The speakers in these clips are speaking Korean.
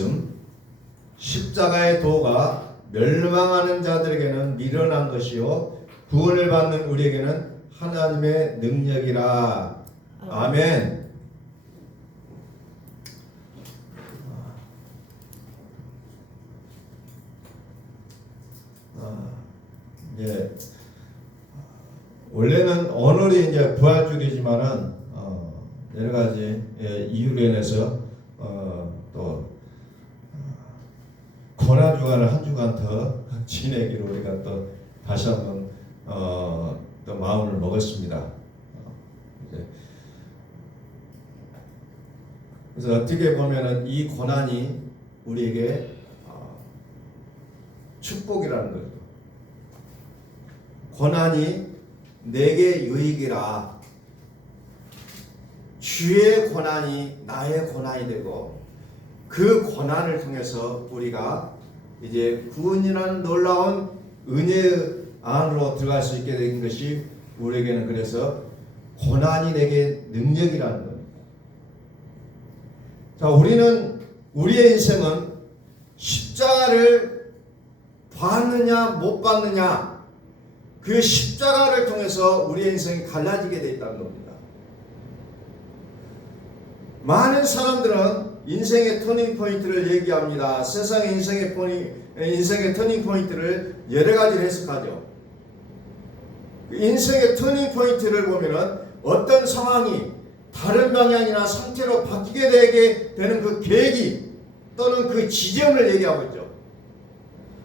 말씀, 십자가의 도가 멸망하는 자들에게는 미련한 것이요 구원을 받는 우리에게는 하나님의 능력이라. 아멘. 예, 원래는 오늘이 이제 부활주일이지만은 여러 가지 이유로 인해서 또 고난 주간을 한 주간 더 지내기로 우리가 또 다시 한번 또 마음을 먹었습니다. 그래서 어떻게 보면은 이 고난이 우리에게 축복이라는 거죠. 고난이 내게 유익이라. 주의 고난이 나의 고난이 되고 그 고난을 통해서 우리가 이제 구원이라는 놀라운 은혜의 안으로 들어갈 수 있게 된 것이 우리에게는 그래서 고난이 내게 능력이라는 겁니다. 자, 우리의 인생은 십자가를 받느냐 못 받느냐, 그 십자가를 통해서 우리의 인생이 갈라지게 되어 있다는 겁니다. 많은 사람들은 인생의 터닝 포인트를 얘기합니다. 세상의 인생의 터닝 포인트를 여러 가지로 해석하죠. 인생의 터닝 포인트를 보면은 어떤 상황이 다른 방향이나 상태로 바뀌게 되게 되는 그 계기 또는 그 지점을 얘기하고 있죠.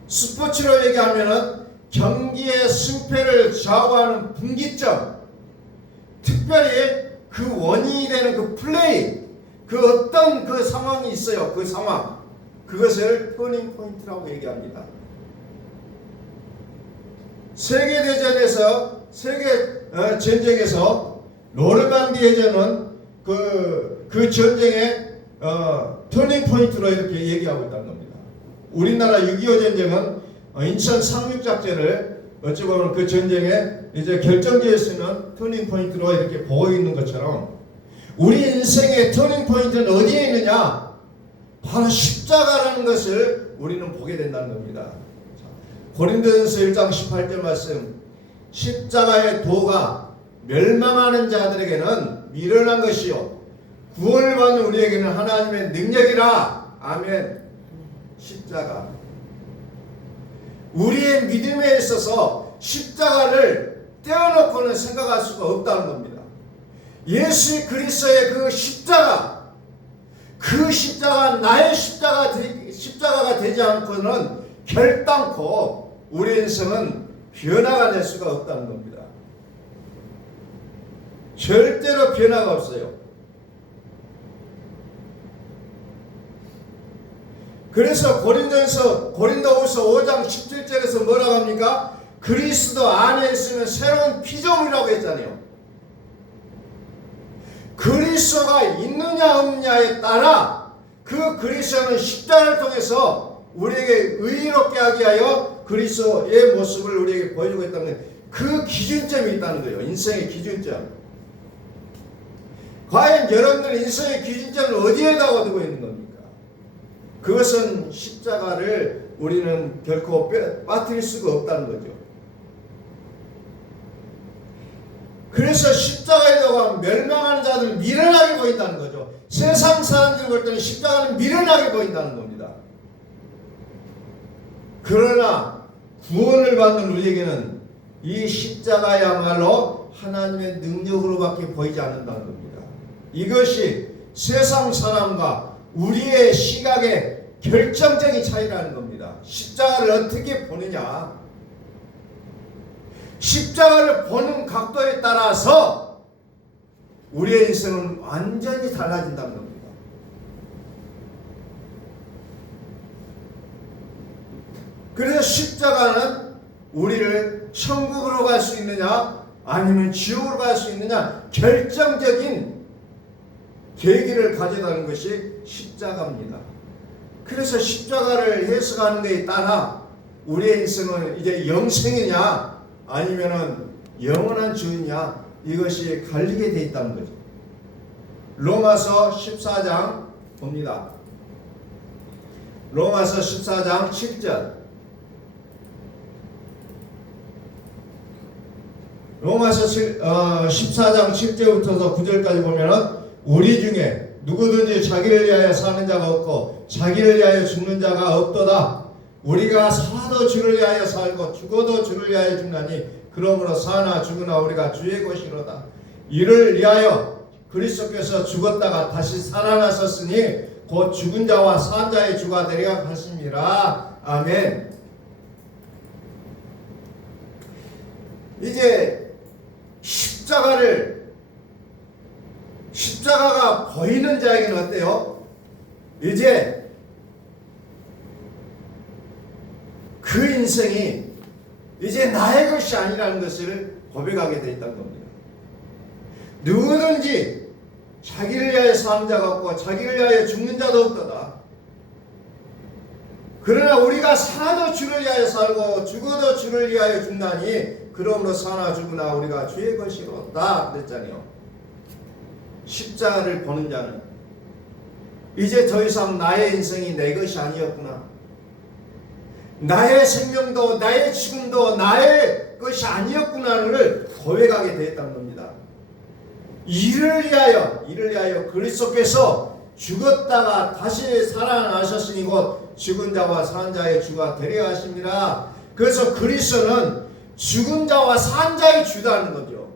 스포츠로 얘기하면은 경기의 승패를 좌우하는 분기점, 특별히 그 원인이 되는 그 플레이, 그 어떤 그 상황이 있어요. 그 상황, 그것을 터닝 포인트라고 얘기합니다. 세계대전에서 전쟁에서 노르망디 해전은 그 전쟁의 터닝 포인트로 이렇게 얘기하고 있다는 겁니다. 우리나라 6.25 전쟁은 인천 상륙작전을 어찌 보면 그 전쟁의 이제 결정지을 수 있는 터닝 포인트로 이렇게 보고 있는 것처럼 우리 인생의 터닝 포인트는 어디에 있느냐? 바로 십자가라는 것을 우리는 보게 된다는 겁니다. 고린도전서 1장 18절 말씀, 십자가의 도가 멸망하는 자들에게는 미련한 것이요 구원을 받는 우리에게는 하나님의 능력이라. 아멘. 십자가, 우리의 믿음에 있어서 십자가를 떼어놓고는 생각할 수가 없다는 겁니다. 예수 그리스도의 그 십자가, 그 십자가 나의 십자가가 되지 않고는 결단코 우리 인생은 변화가 될 수가 없다는 겁니다. 절대로 변화가 없어요. 그래서 고린도후서 5장 17절에서 뭐라고 합니까? 그리스도 안에 있으면 새로운 피조물이라고 했잖아요. 그리스도가 있느냐 없느냐에 따라 그 그리스도는 십자가를 통해서 우리에게 의롭게 하게 하여 그리스도의 모습을 우리에게 보여주고 있다는 그 기준점이 있다는 거예요. 인생의 기준점. 과연 여러분들 인생의 기준점을 어디에다가 두고 있는 겁니까? 그것은 십자가를 우리는 결코 빠뜨릴 수가 없다는 거죠. 그래서 십자가에다가 멸망하는 자들은 미련하게 보인다는 거죠. 세상 사람들이 볼 때는 십자가는 미련하게 보인다는 겁니다. 그러나 구원을 받는 우리에게는 이 십자가야말로 하나님의 능력으로밖에 보이지 않는다는 겁니다. 이것이 세상 사람과 우리의 시각의 결정적인 차이라는 겁니다. 십자가를 어떻게 보느냐, 십자가를 보는 각도에 따라서 우리의 인생은 완전히 달라진다는 겁니다. 그래서 십자가는 우리를 천국으로 갈 수 있느냐 아니면 지옥으로 갈 수 있느냐 결정적인 계기를 가져다는 것이 십자가입니다. 그래서 십자가를 해석하는 것에 따라 우리의 인생은 이제 영생이냐 아니면은 영원한 주이냐 이것이 갈리게 돼 있다는 거죠. 로마서 14장 봅니다. 로마서 14장 7절. 로마서 14장 7절부터 9절까지 보면은 우리 중에 누구든지 자기를 위하여 사는 자가 없고 자기를 위하여 죽는 자가 없도다. 우리가 살아도 주를 위하여 살고 죽어도 주를 위하여 죽나니 그러므로 사나 죽으나 우리가 주의 것이로다. 이를 위하여 그리스도께서 죽었다가 다시 살아나셨으니 곧 죽은 자와 산 자의 주가 되리라 하심이라. 아멘. 이제 십자가가 보이는 자에게는 어때요? 이제 그 인생이 이제 나의 것이 아니라는 것을 고백하게 되어 있다는 겁니다. 누구든지 자기를 위하여 사는 자가 없고 자기를 위하여 죽는 자도 없도다. 그러나 우리가 살아도 주를 위하여 살고 죽어도 주를 위하여 죽나니 그러므로 사나 죽으나 우리가 주의 것이로다 그랬잖아요. 십자가를 보는 자는 이제 더 이상 나의 인생이 내 것이 아니었구나. 나의 생명도 나의 죽음도 나의 것이 아니었구나를 고백하게 되었다는 겁니다. 이를 위하여 그리스도께서 죽었다가 다시 살아나셨으니 곧 죽은 자와 산 자의 주가 되려 하십니다. 그래서 그리스도는 죽은 자와 산 자의 주다는 거죠.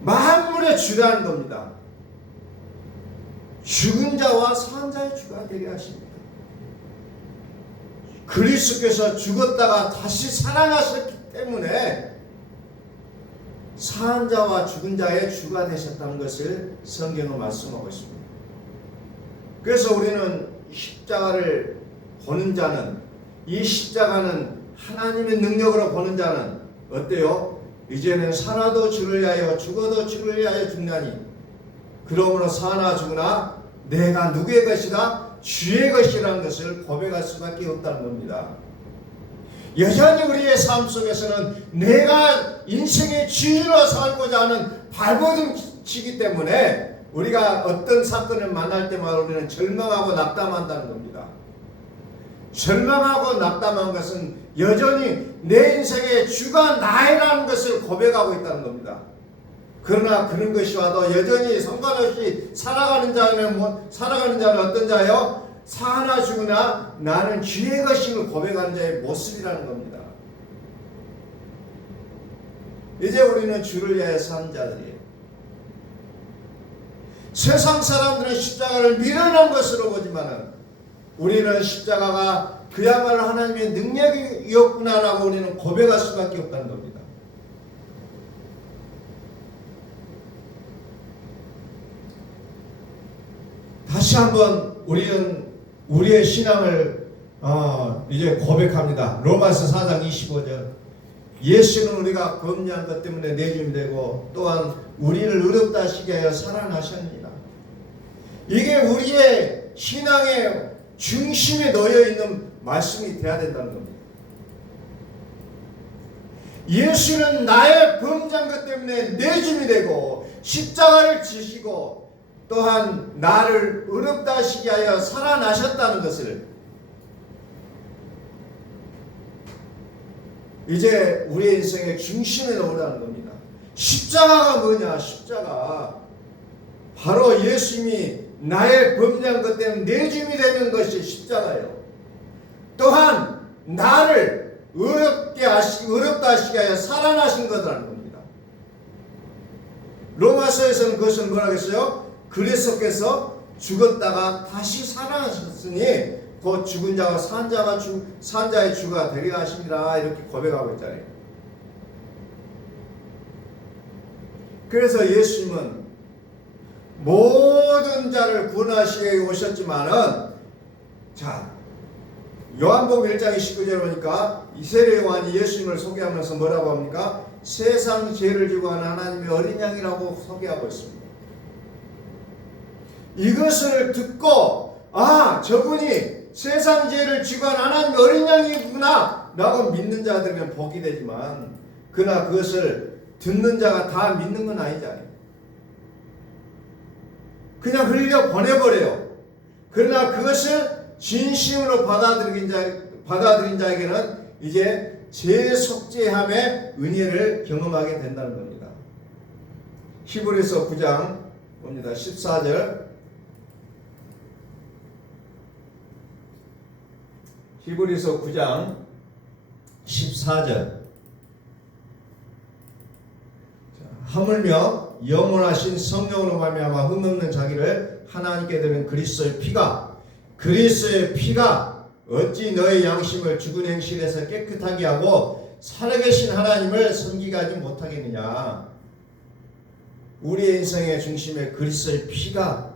만물의 주라는 겁니다. 죽은 자와 산 자의 주가 되려 하십니다. 그리스도께서 죽었다가 다시 살아나셨기 때문에 산 자와 죽은 자의 주가 되셨다는 것을 성경은 말씀하고 있습니다. 그래서 우리는 십자가를 보는 자는, 이 십자가는 하나님의 능력으로 보는 자는 어때요? 이제는 살아도 주를 위하여 죽어도 주를 위하여 죽나니 그러므로 사나 죽으나 내가 누구의 것이다? 주의 것이라는 것을 고백할 수밖에 없다는 겁니다. 여전히 우리의 삶 속에서는 내가 인생의 주인으로 살고자 하는 발버둥치기 때문에 우리가 어떤 사건을 만날 때마다 우리는 절망하고 낙담한다는 겁니다. 절망하고 낙담한 것은 여전히 내 인생의 주가 나이라는 것을 고백하고 있다는 겁니다. 그러나 그런 것이 와도 여전히 상관없이 살아가는 자는 어떤 자요? 사나 죽으나 나는 주의 것임을 고백하는 자의 모습이라는 겁니다. 이제 우리는 주를 위하여 사는 자들이에요. 세상 사람들은 십자가를 미련한 것으로 보지만은 우리는 십자가가 그야말로 하나님의 능력이었구나라고 우리는 고백할 수밖에 없다는 겁니다. 다시 한번 우리는 우리의 신앙을 이제 고백합니다. 로마서 4장 25절. 예수는 우리가 범죄한 것 때문에 내줌이 되고 또한 우리를 의롭다 하시게 하여 살아나셨느니라. 이게 우리의 신앙의 중심에 놓여 있는 말씀이 되어야 된다는 겁니다. 예수는 나의 범죄한 것 때문에 내줌이 되고 십자가를 지시고 또한 나를 의롭다 하시게 하여 살아나셨다는 것을 이제 우리의 인생의 중심에 놓으라는 겁니다. 십자가가 뭐냐? 십자가 바로 예수님이 나의 범죄한 것 때문에 내줌이 되는 것이 십자가예요. 또한 나를 의롭다 하시게 하여 살아나신 것이라는 겁니다. 로마서에서는 그것을 뭐라고 했어요? 그리스도께서 죽었다가 다시 살아나셨으니 곧 죽은 자와 산 자의 주가 되리라 하시니라 이렇게 고백하고 있잖아요. 그래서 예수님은 모든 자를 구원하시기 오셨지만은 요한복음 1장 29절에 보니까 이세례 요한이 예수님을 소개하면서 뭐라고 합니까? 세상 죄를 지고 하는 하나님의 어린 양이라고 소개하고 있습니다. 이것을 듣고 저분이 세상 죄를 지고 하는 하나님의 어린 양이구나 라고 믿는 자들은 복이 되지만 그러나 그것을 듣는 자가 다 믿는 건 아니잖아요. 그냥 흘려 보내버려요. 그러나 그것을 진심으로 받아들인 자에게는 이제 재속죄함의 은혜를 경험하게 된다는 겁니다. 히브리서 9장 봅니다. 14절. 히브리서 9장 14절. 하물며 영원하신 성령으로 말미암아 흠없는 자기를 하나님께 드린 그리스도의 피가 어찌 너의 양심을 죽은 행실에서 깨끗하게 하고 살아계신 하나님을 섬기게 하지 못하겠느냐. 우리의 인생의 중심에 그리스도의 피가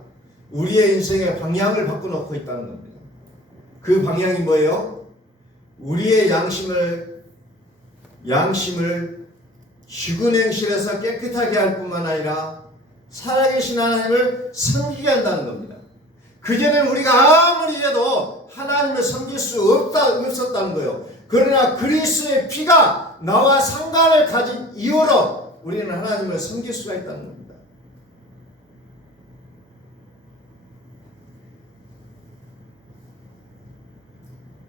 우리의 인생의 방향을 바꿔놓고 있다는 겁니다. 그 방향이 뭐예요? 우리의 양심을 죽은 행실에서 깨끗하게 할 뿐만 아니라 살아계신 하나님을 섬기게 한다는 겁니다. 그전에는 우리가 아무리 해도 하나님을 섬길 수 없었다는 거예요. 그러나 그리스도의 피가 나와 상관을 가진 이유로 우리는 하나님을 섬길 수가 있다는 겁니다.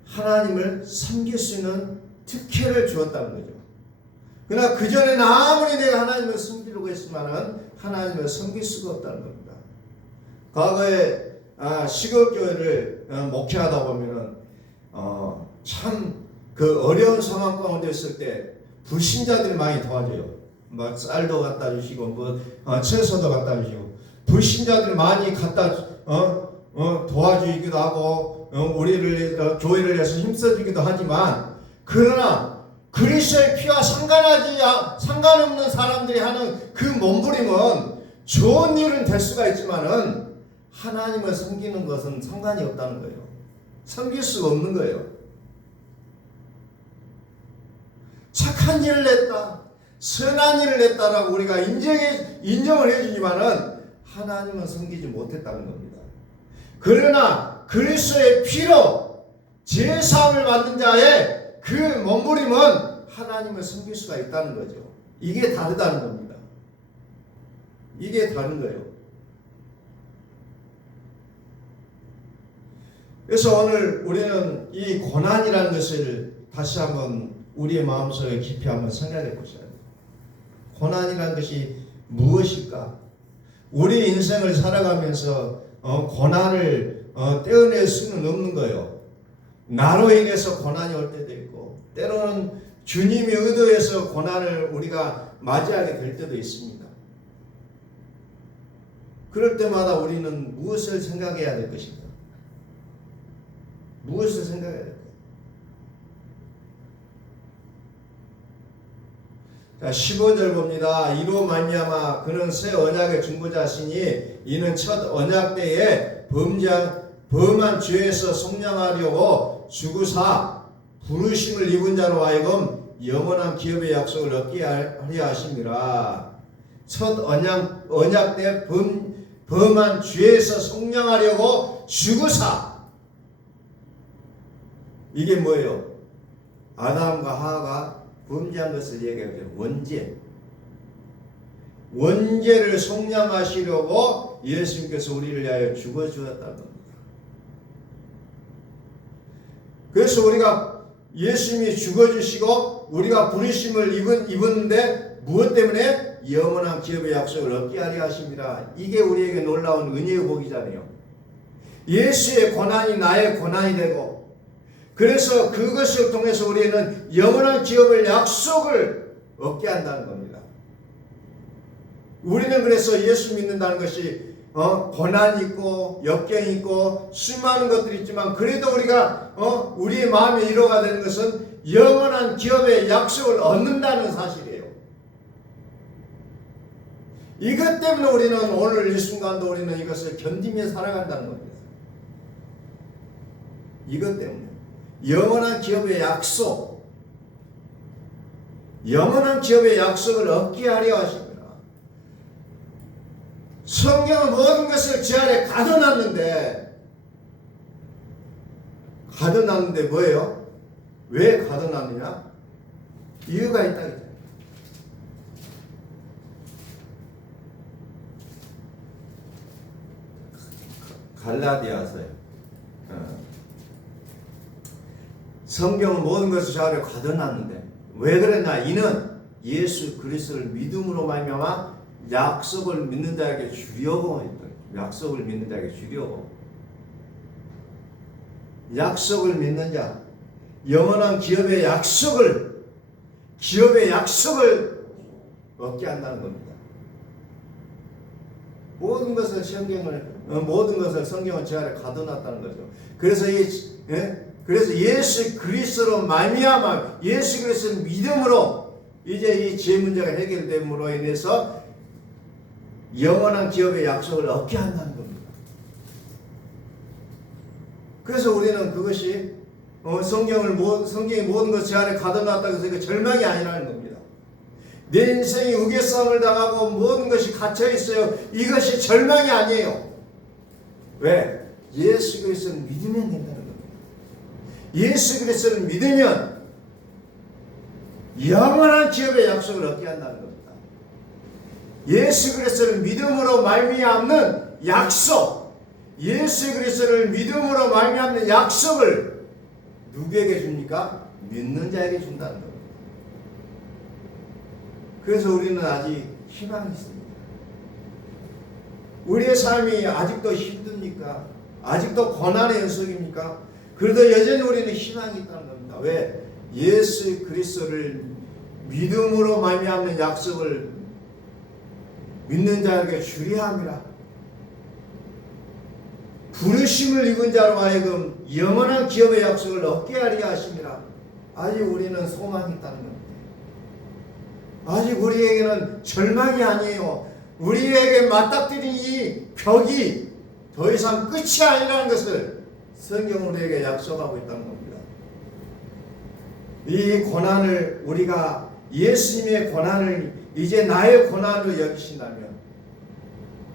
하나님을 섬길 수 있는 특혜를 주었다는 거죠. 그러나 그전에는 아무리 내가 하나님을 섬기려고 했지만은 하나님을 섬길 수가 없다는 겁니다. 과거에 시골교회를 목회하다 보면은 참 그 어려운 상황 가운데 있을 때 불신자들이 많이 도와줘요. 뭐 쌀도 갖다 주시고 채소도 갖다 주시고 불신자들이 많이 갖다 도와주기도 하고 우리를 교회를 위해서 힘써주기도 하지만 그러나 그리스도의 피와 상관없는 사람들이 하는 그 몸부림은 좋은 일은 될 수가 있지만은 하나님을 섬기는 것은 상관이 없다는 거예요. 섬길 수가 없는 거예요. 착한 일을 했다, 선한 일을 했다라고 우리가 인정을 해주지만은 하나님은 섬기지 못했다는 겁니다. 그러나 그리스도의 피로 제사함을 받는 자의 그 몸부림은 하나님을 섬길 수가 있다는 거죠. 이게 다르다는 겁니다. 이게 다른 거예요. 그래서 오늘 우리는 이 고난이라는 것을 다시 한번 우리의 마음속에 깊이 한번 생각해 보셔야 돼요. 고난이라는 것이 무엇일까? 우리 인생을 살아가면서 고난을 떼어낼 수는 없는 거예요. 나로 인해서 고난이 올 때도 있고 때로는 주님이 의도해서 고난을 우리가 맞이하게 될 때도 있습니다. 그럴 때마다 우리는 무엇을 생각해야 될 것인가? 무엇을 생각해야 될까요? 자, 15절 봅니다. 이로 말미암아 그는 새 언약의 중보자시니 이는 첫 언약 때에 범한 죄에서 속량하려고 주구사 부르심을 입은 자로 하여금 영원한 기업의 약속을 얻게 하려 하심이라. 첫 언약 때 범한 죄에서 속량하려고 주구사. 이게 뭐예요? 아담과 하와가 범죄한 것을 얘기하죠. 원죄를 속량하시려고 예수님께서 우리를 위하여 죽어주었다는 겁니다. 그래서 우리가 예수님이 죽어주시고 우리가 부르심을 입었는데 무엇 때문에? 영원한 기업의 약속을 얻게 하려 하십니다. 이게 우리에게 놀라운 은혜의 복이잖아요. 예수의 고난이 나의 고난이 되고 그래서 그것을 통해서 우리는 영원한 기업의 약속을 얻게 한다는 겁니다. 우리는 그래서 예수 믿는다는 것이 고난이 있고 역경이 있고 수많은 것들이 있지만 그래도 우리가 우리의 마음의 위로가 되는 것은 영원한 기업의 약속을 얻는다는 사실이에요. 이것 때문에 우리는 오늘 이 순간도 우리는 이것을 견디며 살아간다는 겁니다. 이것 때문에 영원한 기업의 약속, 영원한 기업의 약속을 얻게 하려 하십니다. 성경은 모든 것을 제 아래 가둬놨는데 뭐예요? 왜 가둬놨느냐? 이유가 있다. 갈라디아서요. 성경은 모든 것을 저 아래 가둬놨는데 왜 그랬나? 이는 예수 그리스도를 믿음으로 말미암아 약속을 믿는 자에게 주려고 했던, 약속을 믿는 자에게 주려고. 약속을 믿는 자, 영원한 기업의 약속을 얻게 한다는 겁니다. 모든 것을 성경은 제 아래 가둬놨다는 거죠. 그래서 그래서 예수 그리스도로 말미암아 예수 그리스도를 믿음으로 이제 이 죄 문제가 해결됨으로 인해서 영원한 기업의 약속을 얻게 한다는 겁니다. 그래서 우리는 그것이 성경이 모든 것을 제 안에 가둬놨다고 해서 그 절망이 아니라는 겁니다. 내 인생이 우겨싸움을 당하고 모든 것이 갇혀 있어요. 이것이 절망이 아니에요. 왜? 예수 그리스도를 믿으면 된다는 겁니다. 예수 그리스도를 믿으면 영원한 기업의 약속을 얻게 한다는 겁니다. 예수 그리스도를 믿음으로 말미암는 약속, 예수 그리스도를 믿음으로 말미암는 약속을 누구에게 줍니까? 믿는 자에게 준다는 겁니다. 그래서 우리는 아직 희망이 있습니다. 우리의 삶이 아직도 힘듭니까? 아직도 고난의 연속입니까? 그래도 여전히 우리는 희망이 있다는 겁니다. 왜? 예수 그리스도를 믿음으로 말미암는 약속을 믿는 자에게 주려 함이라. 부르심을 입은 자로 하여금 영원한 기업의 약속을 얻게 하려 하심이라. 아직 우리는 소망이 있다는 겁니다. 아직 우리에게는 절망이 아니에요. 우리에게 맞닥뜨린 이 벽이 더 이상 끝이 아니라는 것을 성경은 우리에게 약속하고 있다는 겁니다. 이 고난을 우리가 예수님의 고난을 이제 나의 고난으로 여기신다면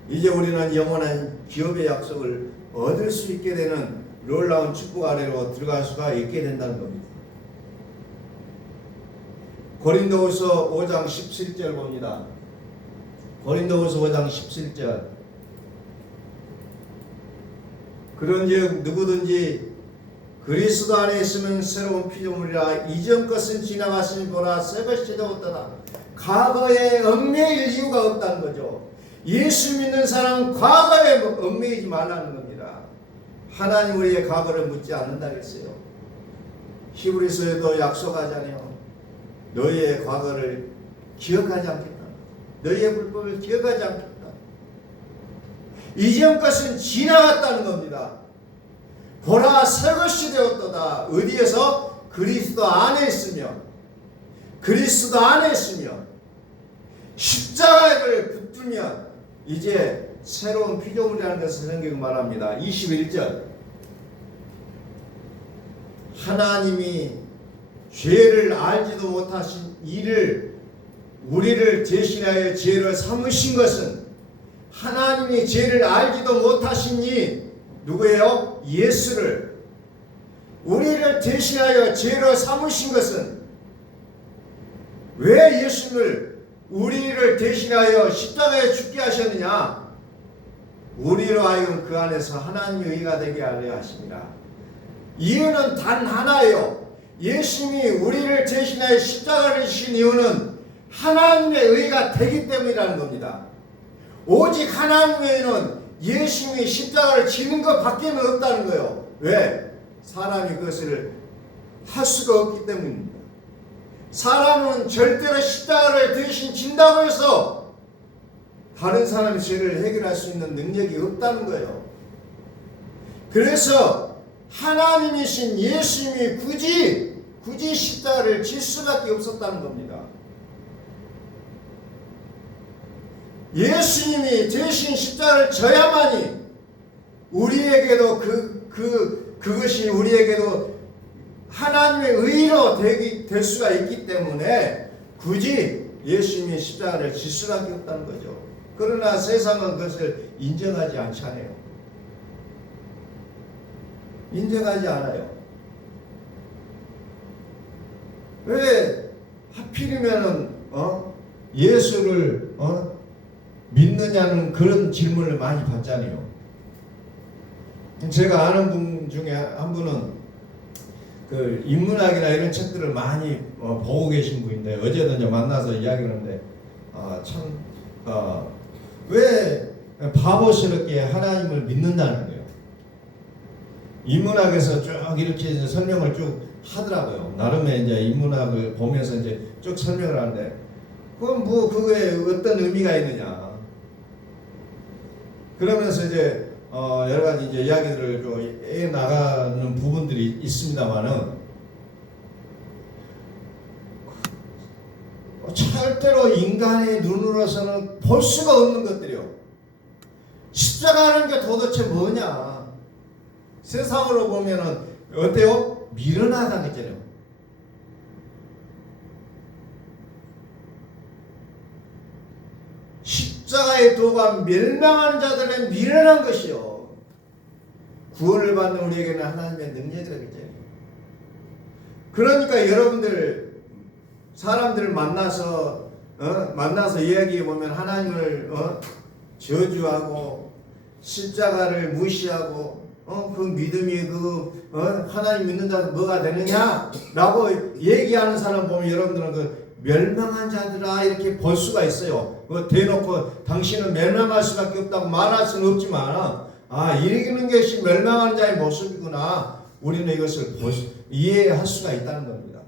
이제 우리는 영원한 기업의 약속을 얻을 수 있게 되는 놀라운 축복 아래로 들어갈 수가 있게 된다는 겁니다. 고린도후서 5장 17절 봅니다. 고린도후서 5장 17절. 그런즉 누구든지 그리스도 안에 있으면 새로운 피조물이라. 이전 것은 지나갔으니 보라 새 것이 되었도다. 과거에 얽매일 이유가 없다는 거죠. 예수 믿는 사람은 과거에 얽매이지 말라는 겁니다. 하나님 우리의 과거를 묻지 않는다 그랬어요. 히브리서에도 약속하잖아요. 너희의 과거를 기억하지 않겠다. 너희의 불법을 기억하지 않겠다. 이전 것은 지나갔다는 겁니다. 보라 새 것이 되었도다. 어디에서? 그리스도 안에 있으며, 그리스도 안에 있으며 십자가를 붙들면 이제 새로운 피조물이라는 것을 성경이 말합니다. 21절. 하나님이 죄를 알지도 못하신 이를 우리를 대신하여 죄를 삼으신 것은, 하나님이 죄를 알지도 못하신 이 누구예요? 예수를 우리를 대신하여 죄로 삼으신 것은, 왜 예수를 우리를 대신하여 십자가에 죽게 하셨느냐? 우리로 하여금 그 안에서 하나님의 의가 되게 하려 하십니다. 이유는 단 하나예요. 예수님이 우리를 대신하여 십자가를 지신 이유는 하나님의 의가 되기 때문이라는 겁니다. 오직 하나님의 의는 예수님이 십자가를 지는 것 밖에는 없다는 거예요. 왜? 사람이 그것을 할 수가 없기 때문입니다. 사람은 절대로 십자가를 대신 진다고 해서 다른 사람의 죄를 해결할 수 있는 능력이 없다는 거예요. 그래서 하나님이신 예수님이 굳이 십자가를 질 수밖에 없었다는 겁니다. 예수님이 대신 십자가를 져야만이 우리에게도 그것이 우리에게도 하나님의 의로 될 수가 있기 때문에 굳이 예수님이 십자가를 질 수밖에 없다는 거죠. 그러나 세상은 그것을 인정하지 않잖아요. 인정하지 않아요. 왜 하필이면은 예수를 믿느냐는 그런 질문을 많이 받잖아요. 제가 아는 분 중에 한 분은 그 인문학이나 이런 책들을 많이 보고 계신 분인데 어제도 이제 만나서 이야기를 했는데 왜 바보스럽게 하나님을 믿는다는 거예요. 인문학에서 쭉 이렇게 이제 설명을 쭉 하더라고요. 나름의 이제 인문학을 보면서 이제 쭉 설명을 하는데 그건 뭐 그거에 어떤 의미가 있느냐. 그러면서 이제 여러 가지 이제 이야기들을 좀 해 나가는 부분들이 있습니다만은 절대로 인간의 눈으로서는 볼 수가 없는 것들이요. 십자가라는 게 도대체 뭐냐? 세상으로 보면은 어때요? 미련하다 그랬잖아요. 십자가의 도가 멸망하는 자들은 미련한 것이요. 구원을 받는 우리에게는 하나님의 능력이라고 했잖아요. 그러니까 여러분들 사람들을 만나서 이야기해 보면 하나님을 저주하고 십자가를 무시하고 그 믿음이 하나님 믿는다고 뭐가 되느냐라고 얘기하는 사람 보면 여러분들은 그 멸망한 자들아 이렇게 볼 수가 있어요. 대놓고 당신은 멸망할 수밖에 없다고 말할 수는 없지만 이기는 것이 멸망하는 자의 모습이구나. 우리는 이것을 이해할 수가 있다는 겁니다.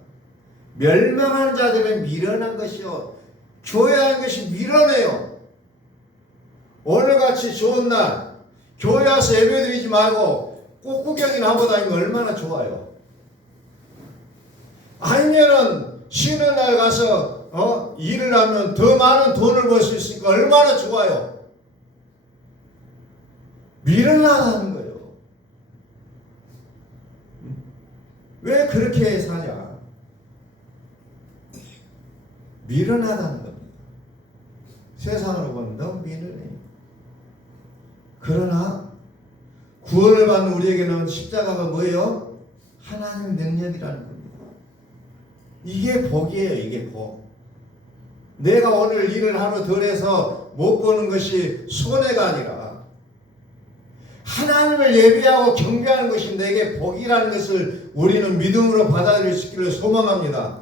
멸망하는 자들은 미련한 것이요. 교회하는 것이 미련해요. 오늘같이 좋은 날 교회 와서 예배드리지 말고 꽃구경이나 하고 다니면 얼마나 좋아요. 아니면은 쉬는 날 가서 일을 하면 더 많은 돈을 벌 수 있으니까 얼마나 좋아요. 미련하다는 거예요. 왜 그렇게 사냐? 미련하다는 겁니다. 세상으로 보면 너무 미련해요. 그러나 구원을 받는 우리에게는 십자가가 뭐예요? 하나님의 능력이라는 겁니다. 이게 복이에요. 이게 복. 내가 오늘 일을 하루 덜 해서 못 보는 것이 손해가 아니라 하나님을 예배하고 경배하는 것이 내게 복이라는 것을 우리는 믿음으로 받아들일 수 있기를 소망합니다.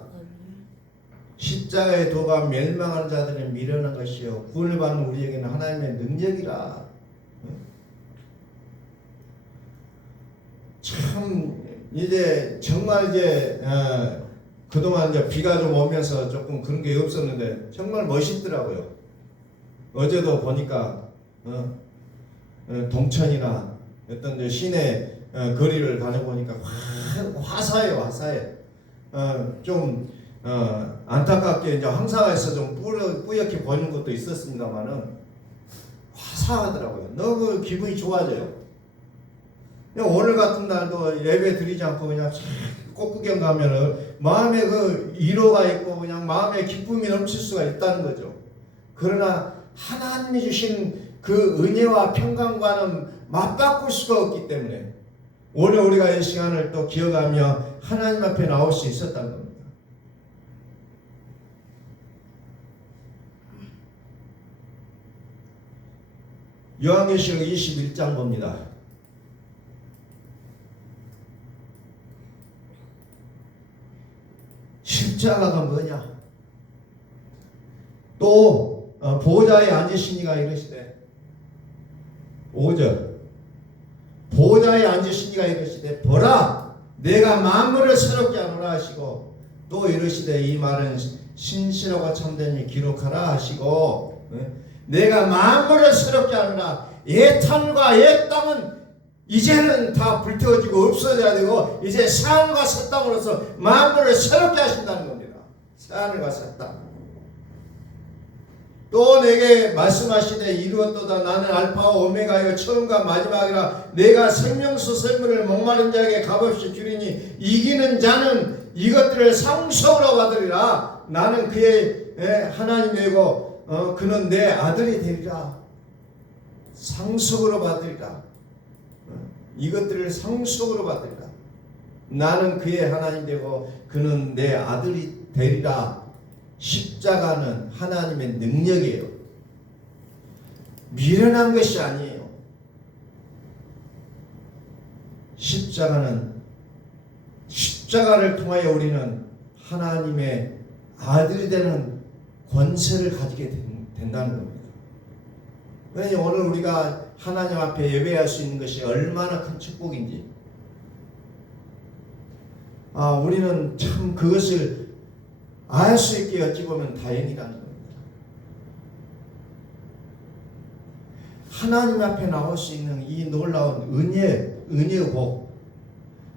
십자가의 도가 멸망하는 자들은 미련한 것이요 구원을 받는 우리에게는 하나님의 능력이라. 참 이제 정말 이제 그동안 이제 비가 좀 오면서 조금 그런 게 없었는데 정말 멋있더라고요. 어제도 보니까 동천이나 어떤 이제 시내 거리를 다녀보니까 화사해요. 화사해. 좀 안타깝게 이제 황사에서 좀 뿌옇게 보이는 것도 있었습니다만은 화사하더라고요. 너무 기분이 좋아져요. 오늘 같은 날도 예배 드리지 않고 그냥 꽃구경 가면은 마음에 그 위로가 있고 그냥 마음에 기쁨이 넘칠 수가 있다는 거죠. 그러나 하나님이 주신 그 은혜와 평강과는 맞바꿀 수가 없기 때문에 오늘 우리가 이 시간을 또 기억하며 하나님 앞에 나올 수 있었다는 겁니다. 요한계시록 21장 봅니다. 십자가가 뭐냐? 또 보좌에 앉으신 이가 이르시되 5절 보좌에 앉으신 이가 이르시되 보라 내가 만물을 새롭게 하노라 하시고 또 이르시되 이 말은 신실하고 참됨이 기록하라 하시고 내가 만물을 새롭게 하노라. 옛하늘과 옛 땅은 이제는 다 불태워지고 없어져야 되고 이제 새하늘과 새 땅으로서 만물을 새롭게 하신다는 겁니다. 새하늘과 새 땅. 또 내게 말씀하시되 이루었도다. 나는 알파와 오메가여 처음과 마지막이라. 내가 생명수 샘물을 목마른 자에게 값없이 주리니 이기는 자는 이것들을 상속으로 받으리라. 나는 그의 하나님이고 그는 내 아들이 되리라. 상속으로 받으리라. 이것들을 상속으로 받으리라. 나는 그의 하나님 되고 그는 내 아들이 되리라. 십자가는 하나님의 능력이에요. 미련한 것이 아니에요. 십자가를 통하여 우리는 하나님의 아들이 되는 권세를 가지게 된다는 겁니다. 왜냐하면 오늘 우리가 하나님 앞에 예배할 수 있는 것이 얼마나 큰 축복인지, 우리는 참 그것을 알 수 있게 어찌 보면 다행이라는 겁니다. 하나님 앞에 나올 수 있는 이 놀라운 은혜의 복,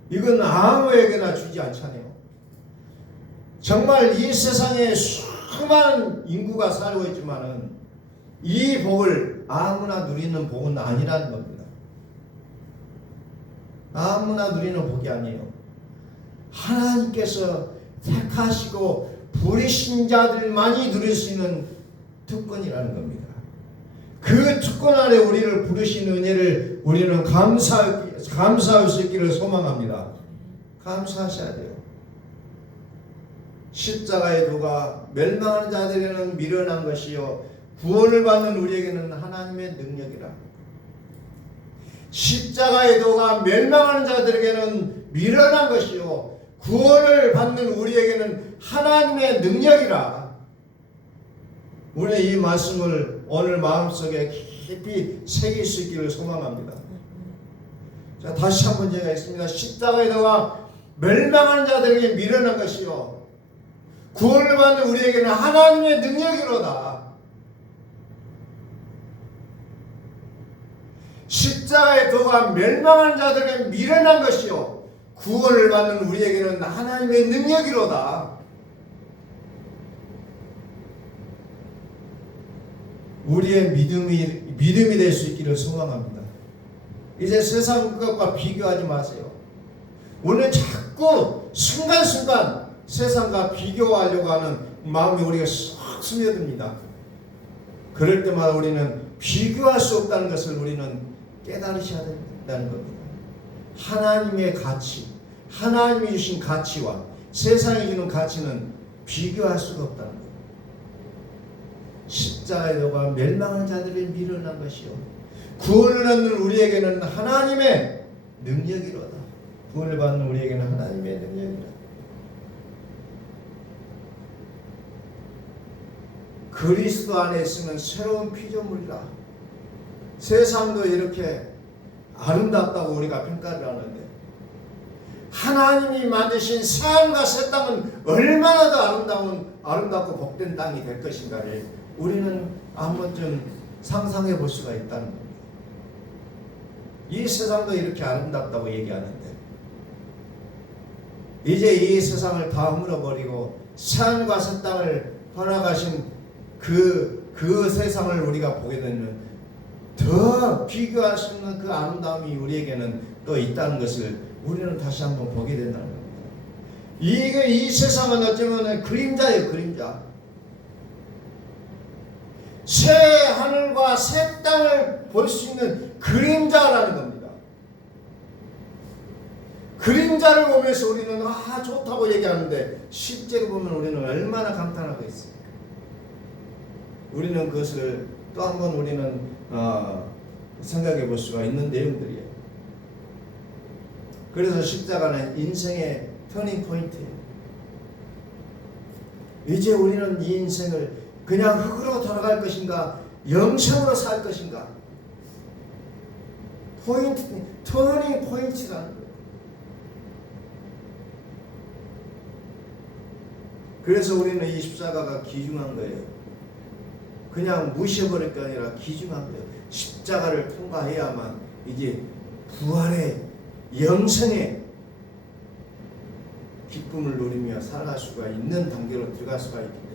이건 아무에게나 주지 않잖아요. 정말 이 세상에 수많은 인구가 살고 있지만은 이 복을 아무나 누리는 복은 아니라는 겁니다. 아무나 누리는 복이 아니에요. 하나님께서 택하시고 부르신 자들만이 누릴 수 있는 특권이라는 겁니다. 그 특권 안에 우리를 부르신 은혜를 우리는 감사할 수 있기를 소망합니다. 감사하셔야 돼요. 십자가의 도가 멸망하는 자들에게는 미련한 것이요 구원을 받는 우리에게는 하나님의 능력이라. 십자가의 도가 멸망하는 자들에게는 미련한 것이요 구원을 받는 우리에게는 하나님의 능력이라. 우리는 이 말씀을 오늘 마음속에 깊이 새길 수 있기를 소망합니다. 자, 다시 한번 제가 했습니다. 십자가의 도가 멸망하는 자들에게 미련한 것이요 구원을 받는 우리에게는 하나님의 능력이로다. 십자가의 도가 멸망하는 자들에게 미련한 것이요 구원을 받는 우리에게는 하나님의 능력이로다. 우리의 믿음이 될 수 있기를 소망합니다. 이제 세상 것과 비교하지 마세요. 오늘 자꾸 순간순간 세상과 비교하려고 하는 마음이 우리가 쏙 스며듭니다. 그럴 때마다 우리는 비교할 수 없다는 것을 우리는 깨달으셔야 된다는 겁니다. 하나님의 가치, 하나님이 주신 가치와 세상이 주는 가치는 비교할 수가 없다는 겁니다. 십자가의 도가 멸망한 자들이 미련한 것이요 구원을 얻는 우리에게는 하나님의 능력이로다. 구원을 받는 우리에게는 하나님의 능력이로다. 그리스도 안에 있으면 새로운 피조물이라. 세상도 이렇게 아름답다고 우리가 평가를 하는데 하나님이 만드신 새하늘과 새 땅은 얼마나 더 아름답고 복된 땅이 될 것인가를 우리는 한 번쯤 상상해 볼 수가 있다는 겁니다. 이 세상도 이렇게 아름답다고 얘기하는데 이제 이 세상을 다 허물어버리고 새하늘과 새 땅을 떠나가신 그 세상을 우리가 보게 되면 더 비교할 수 없는 그 아름다움이 우리에게는 또 있다는 것을 우리는 다시 한번 보게 된다는 겁니다. 이 세상은 어쩌면 그림자예요, 그림자. 새 하늘과 새 땅을 볼 수 있는 그림자라는 겁니다. 그림자를 보면서 우리는 좋다고 얘기하는데 실제로 보면 우리는 얼마나 감탄하고 있습니까? 우리는 그것을 또 한 번 우리는 생각해 볼 수가 있는 내용들이에요. 그래서 십자가는 인생의 터닝 포인트예요. 이제 우리는 이 인생을 그냥 흙으로 돌아갈 것인가 영생으로 살 것인가 터닝 포인트라는 거예요. 그래서 우리는 이 십자가가 귀중한 거예요. 그냥 무시해버릴 게 아니라 귀중한 거예요. 십자가를 통과해야만 이제 부활의 영생의 기쁨을 누리며 살아갈 수가 있는 단계로 들어갈 수가 있기 때문에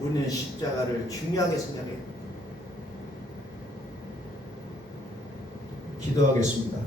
우리는 십자가를 중요하게 생각해요. 기도하겠습니다.